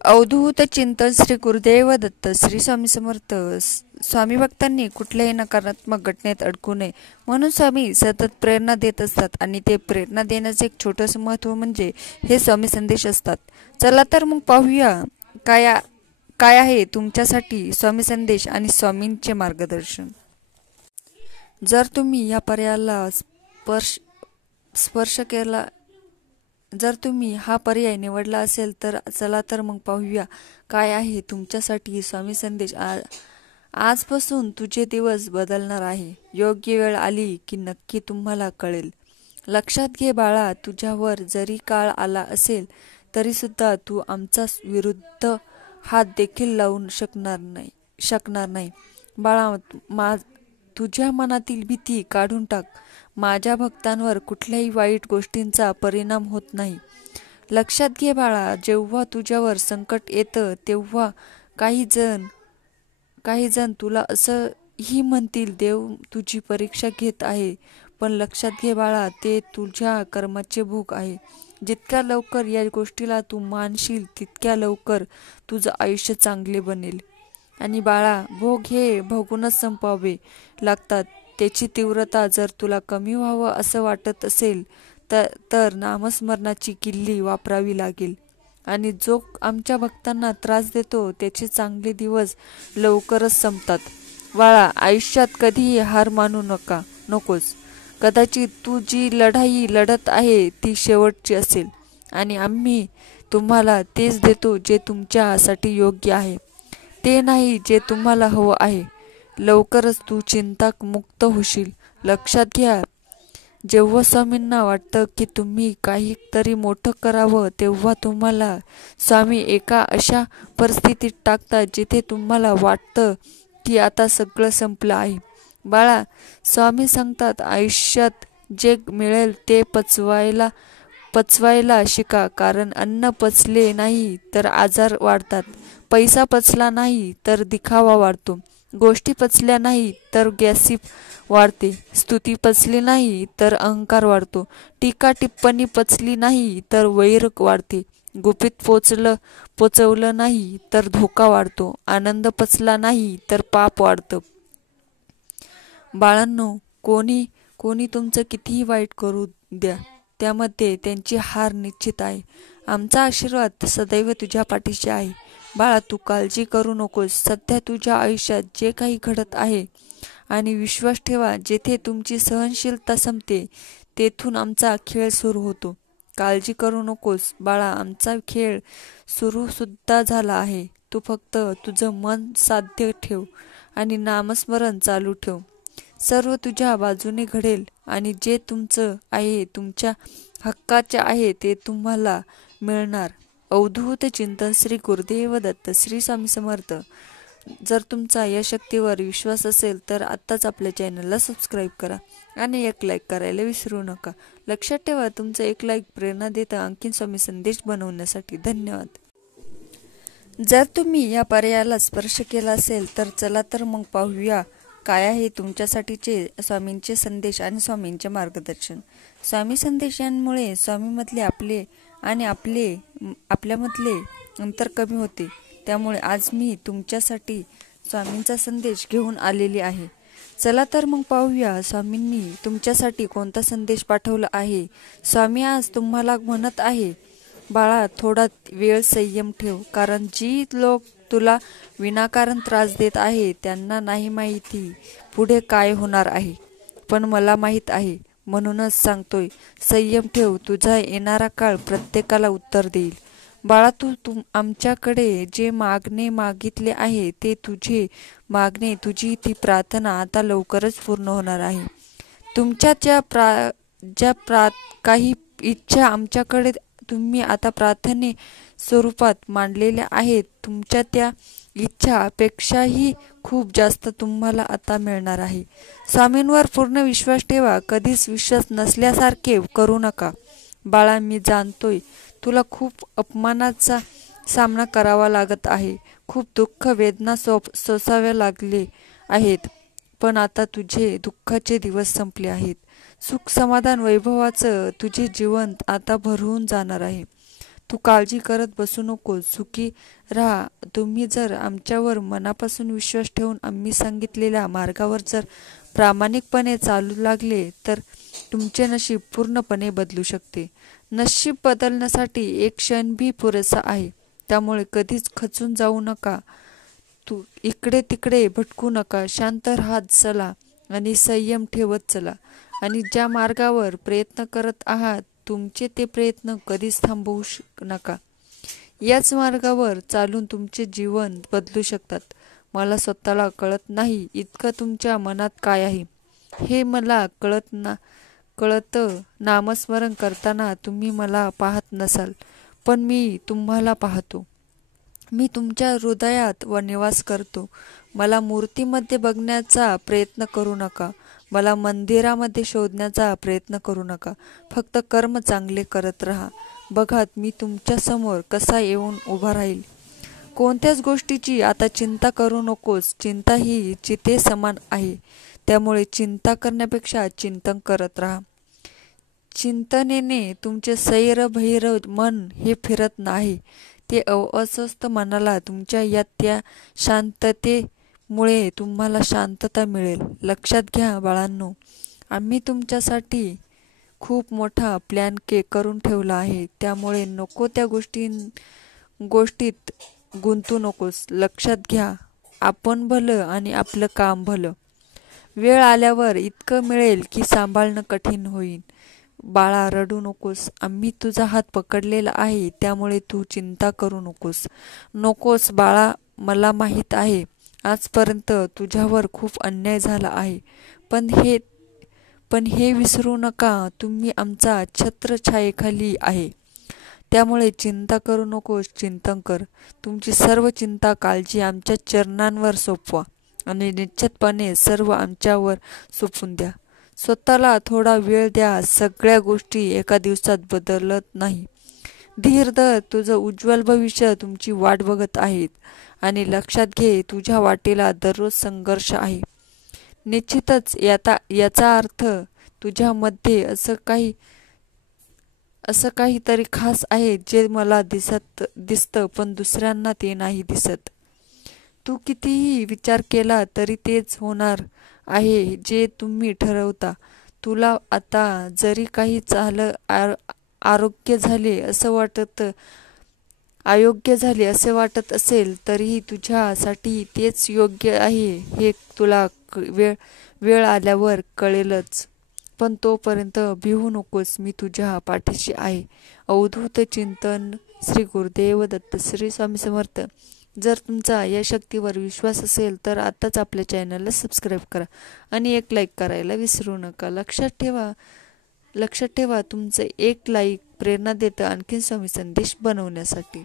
अवधूत चिंतन श्री गुरुदेव दत्त श्री स्वामी समर्थ. स्वामी भक्तांनी कुठल्याही नकारात्मक घटनेत अडकू नये म्हणून स्वामी सतत प्रेरणा देत असतात आणि ते प्रेरणा देण्याचे एक छोटंसं महत्त्व म्हणजे हे स्वामी संदेश असतात. चला तर मग पाहूया काय आहे तुमच्यासाठी स्वामी संदेश आणि स्वामींचे मार्गदर्शन. जर तुम्ही या पर्यायाला स्पर्श केला जर तुम्ही हा पर्याय निवडला असेल तर चला तर मग पाहूया काय आहे तुमच्यासाठी स्वामी संदेश. आजपासून तुझे दिवस बदलणार आहे. योग्य वेळ आली की नक्की तुम्हाला कळेल. लक्षात घे बाळा, तुझ्यावर जरी काळ आला असेल तरी सुद्धा तू आमचा विरुद्ध हात देखील लावू शकणार नाही. बाळा, तुझ्या मनातील भीती काढून टाक. माझ्या भक्तांवर कुठल्याही वाईट गोष्टींचा परिणाम होत नाही. लक्षात घे बाळा, जेव्हा तुझ्यावर संकट येतं तेव्हा काही जण तुला असंही म्हणतील, देव तुझी परीक्षा घेत आहे. पण लक्षात घे बाळा, ते तुझ्या कर्माचे भोग आहे. जितक्या लवकर या गोष्टीला तू मानशील तितक्या लवकर तुझं आयुष्य चांगले बनेल. आणि बाळा, भोग हे भोगूनच संपवावे लागतात. त्याची तीव्रता जर तुला कमी व्हावं असं वाटत असेल तर नामस्मरणाची किल्ली वापरावी लागेल. आणि जो आमच्या भक्तांना त्रास देतो त्याचे चांगले दिवस लवकरच संपतात. बाळा, आयुष्यात कधीही हार मानू नकोस. कदाचित तू जी लढाई लढत आहे ती शेवटची असेल आणि आम्ही तुम्हाला तेच देतो जे तुमच्यासाठी योग्य आहे, ते नाही जे तुम्हाला हवं आहे. लवकरच तू चिंतामुक्त होशील. लक्षात घ्या, जेव्हा स्वामींना वाटतं की तुम्ही काहीतरी मोठं करावं तेव्हा तुम्हाला स्वामी एका अशा परिस्थितीत टाकतात जिथे तुम्हाला वाटतं की आता सगळं संपलं आहे. बाळा, स्वामी सांगतात, आयुष्यात जे मिळेल ते पचवायला शिका. कारण अन्न पचले नाही तर आजार वाढतात. पैसा पचला नाही तर दिखावा वाढतो. गोष्टी पचल्या नाही तर गॅसिप वाढते. स्तुती पचली नाही तर अहंकार वाढतो. टीका टिप्पणी पचली नाही तर वैर वाढते. गुपित पोचवलं नाही तर धोका वाढतो. आनंद पचला नाही तर पाप वाढतं. बाळांनो, कोणी तुमचं कितीही वाईट करू द्या, त्यामध्ये त्यांची हार निश्चित आहे. आमचा आशीर्वाद सदैव तुझ्या पाठीशी आहे. बाळा, तू काळजी करू नकोस. सध्या तुझ्या आयुष्यात जे काही घडत आहे आणि विश्वास ठेवा, जेथे तुमची सहनशीलता संपते तेथून आमचा खेळ सुरू होतो. काळजी करू नकोस बाळा, आमचा खेळ सुरू सुद्धा झाला आहे. तू फक्त तुझं मन साध्य ठेव आणि नामस्मरण चालू ठेव. सर्व तुझ्या बाजूने घडेल आणि जे तुमचं आहे, तुमच्या हक्काचे आहे ते तुम्हाला मिळणार. अवधूत चिंतन श्री गुरुदेव दत्त श्री स्वामी समर्थ. जर तुमचा या शक्तीवर विश्वास असेल तर आत्ताच आपल्या चॅनलला सबस्क्राईब करा आणि एक लाईक करायला विसरू नका. लक्षात ठेवा, तुमचं एक लाईक प्रेरणा देतं आणखीन स्वामी संदेश बनवण्यासाठी. धन्यवाद. जर तुम्ही या पर्यायाला स्पर्श केला असेल तर चला तर मग पाहूया काय आहे तुमच्यासाठीचे स्वामींचे संदेश आणि स्वामींचे मार्गदर्शन. स्वामी संदेश यांमुळे स्वामीमधले आपले आणि आपल्यामधले अंतर कमी होते. त्यामुळे आज मी तुमच्यासाठी स्वामींचा संदेश घेऊन आलेली आहे. चला तर मग पाहूया स्वामींनी तुमच्यासाठी कोणता संदेश पाठवला आहे. स्वामी आज तुम्हाला म्हणत आहे, बाळा, थोडा वेळ संयम ठेव. कारण जी लोक तुला विनाकारण त्रास देत आहे त्यांना नाही माहिती पुढे काय होणार आहे, पण मला माहीत आहे. म्हणूनच सांगतोय, संयम ठेव. तुझा येणारा काळ प्रत्येकाला उत्तर देईल. बाळा, तू आमच्याकडे जे मागितले आहे ते तुझे मागणे, तुझी ती प्रार्थना आता लवकरच पूर्ण होणार आहे. तुमच्या काही इच्छा आमच्याकडे तुम्ही आता प्रार्थने स्वरूपात मांडलेल्या आहेत. तुमच्या त्या इच्छापेक्षाही खूप जास्त तुम्हाला आता मिळणार आहे. स्वामींवर पूर्ण विश्वास ठेवा. कधीच विश्वास नसल्यासारखे करू नका. बाळा, मी जाणतोय तुला खूप अपमानाचा सामना करावा लागत आहे. खूप दुःख वेदना सोसाव्या लागले आहेत. पण आता तुझे दुःखाचे दिवस संपले आहेत. सुख समाधान वैभवाचं तुझे जीवन आता भरून जाणार आहे. तू काळजी करत बसू नको, सुखी राहा. तुम्ही जर आमच्यावर मनापासून विश्वास ठेवून आम्ही सांगितलेल्या मार्गावर जर प्रामाणिकपणे चालू लागले तर तुमचे नशीब पूर्णपणे बदलू शकते. नशीब बदलण्यासाठी एक क्षण भी पुरेसा आहे. त्यामुळे कधीच खचून जाऊ नका. तू इकडे तिकडे भटकू नका. शांत राहत चला आणि संयम ठेवत चला. आणि ज्या मार्गावर प्रयत्न करत आहात तुमचे ते प्रयत्न कधीच थांबवू नका. याच मार्गावर चालून तुमचे जीवन बदलू शकतात. मला स्वतःला कळत नाही इतकं तुमच्या मनात काय आहे हे मला कळतं. नामस्मरण करताना तुम्ही मला पाहत नसाल, पण मी तुम्हाला पाहतो. मी तुमच्या हृदयात निवास करतो. मला मूर्तीमध्ये बघण्याचा प्रयत्न करू नका. मला मंदिरामध्ये शोधण्याचा प्रयत्न करू नका. फक्त कर्म चांगले करत राहा. बघा मी तुमच्या समोर कसा येऊन उभा राहील. कोणत्याच गोष्टीची आता चिंता करू नकोस. चिंता ही चिते समान आहे. त्यामुळे चिंता करण्यापेक्षा चिंतन करत राहा. चिंतनेने तुमचे सैरभैर मन हे फिरत नाही. ते अस्वस्थ मनाला तुमच्या या त्या शांततेमुळे तुम्हाला शांतता मिळेल. लक्षात घ्या बाळांनो, आम्ही तुमच्यासाठी खूप मोठा प्लॅन करून ठेवला आहे. त्यामुळे नको त्या गोष्टीत गुंतू नकोस. लक्षात घ्या, आपण भलं आणि आपलं काम भलं. वेळ आल्यावर इतकं मिळेल की सांभाळणं कठीण होईल. बाळा रडू नकोस. आम्ही तुझा हात पकडलेला आहे. त्यामुळे तू चिंता करू नकोस बाळा. मला माहीत आहे आजपर्यंत तुझ्यावर खूप अन्याय झाला आहे, पण हे विसरू नका, तुम्ही आमचा छत्रछायेखाली आहे. त्यामुळे चिंता करू नकोस. चिंतन कर. तुमची सर्व चिंता काळजी आमच्या चरणांवर सोपवा आणि निश्चितपणे सर्व आमच्यावर सोपवून द्या. स्वतःला थोडा वेळ द्या. सगळ्या गोष्टी एका दिवसात बदलत नाही. धीर धर. तुझं उज्ज्वल भविष्य तुमची वाट बघत आहेत. आणि लक्षात घे, तुझ्या वाटेला दररोज संघर्ष आहे. निश्चितच याचा अर्थ तुझ्यामध्ये असं काहीतरी खास आहे जे मला दिसतं पण दुसऱ्यांना ते नाही दिसत. तू कितीही विचार केला तरी तेच होणार आहे जे तुम्ही ठरवता. तुला आता जरी काही झालं, अयोग्य झाले असे वाटत असेल तरीही तुझ्यासाठी तेच योग्य आहे हे तुला वेळ आल्यावर कळेलच. पण तोपर्यंत भिवू नकोस. मी तुझ्या पाठीशी आहे. अवधूत चिंतन. श्री गुरुदेव दत्त. श्री स्वामी समर्थ. जर तुमचा या शक्तीवर विश्वास असेल तर आताच आपल्या चॅनलला सबस्क्राईब करा आणि एक लाईक करायला विसरू नका. लक्षात ठेवा तुमचं एक लाईक प्रेरणा देतं आणखीन स्वामी संदेश बनवण्यासाठी.